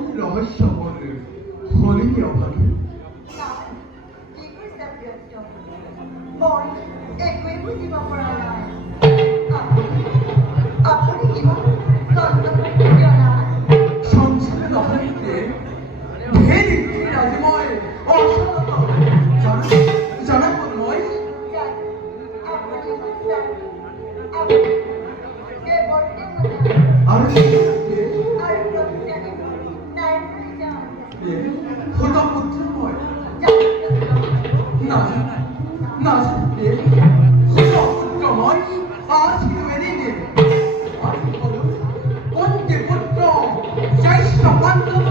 জীবনের রহস্য বলে হলেই অভাব সংসারের অভাবীতে ঢের রাজময় অসহত জানা নয় আর খোদা পুত্রময় না না খোদা পুত্রময় আজ মেদিনে আজ বলো কোনটি পুত্র জ্যেষ্ঠ বান্ধব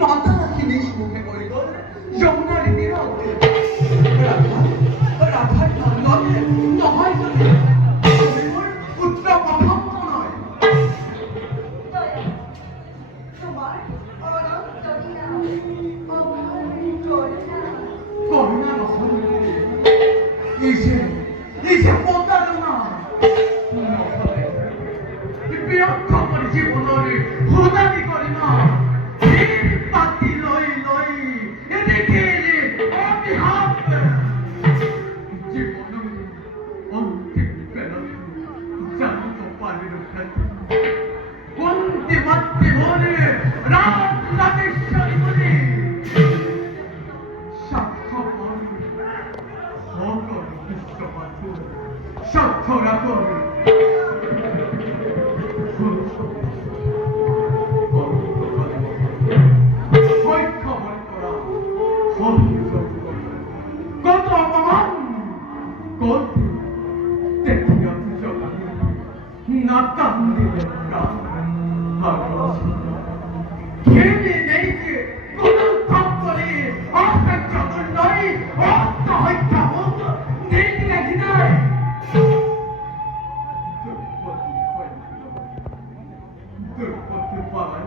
মাতা রাখি নিজ মুখে করিল যমুনার বিরুদ্ধে রাধার নন্দনে নহয় যদি পুত্র প্রথম নয় করুণা নহয় ইসে প্রতারণা বিরক্ষ করে জীবনের হোদানি করি না পাতি লই লই এদিকে অবিহাব জীবন অন্তিম বেলায় জানিত পারিল অন্তিমাত্মে বলে রাম রামেশ্বরী বলে স্বার্থপর সকল বিশ্বপাত্র স্বার্থরা করে কত অপমান কত না কান্দিলে খেলে নেই যে কোন থাপ্পলে অস্ত্র চতুর নয় অস্ত্র হত্যা হোক নেই নাকি নাই দুর্পতি পাই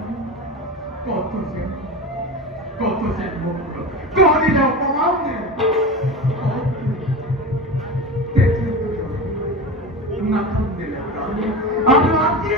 কত সে মুখ করিল অপমান না কান্দিলে আমি আছি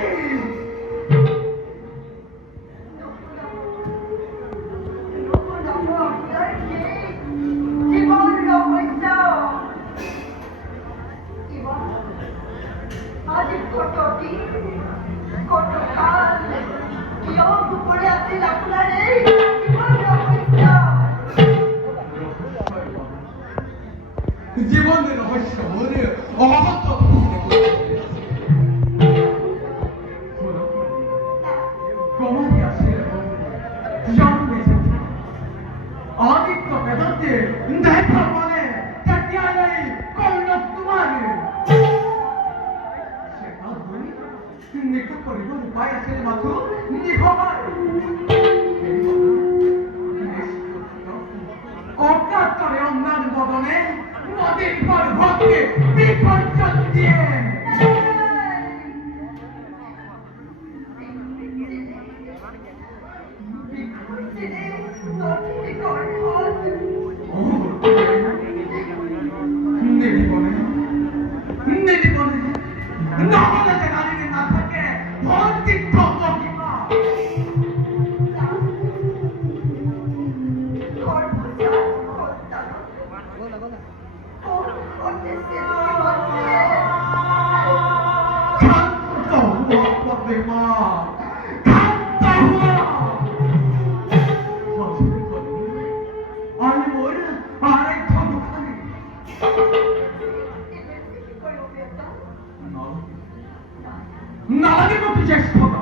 জীবনের রহস্য মনে অহত কমানি আসে আদিত্য বেদতে দেখা বলে চাটিয়া নাই কর্ণ তোমার সেটা হই নিকট করিব উপায় আছে মাত্র নিখবার অকাতরে অন্যান্য বদনে নদীর পর ভক্তি বিপর্যয় দিয়ে নহলে যে গাড়ি না থাকে ভর্তি কিংবা নালাগে কত চেষ্টা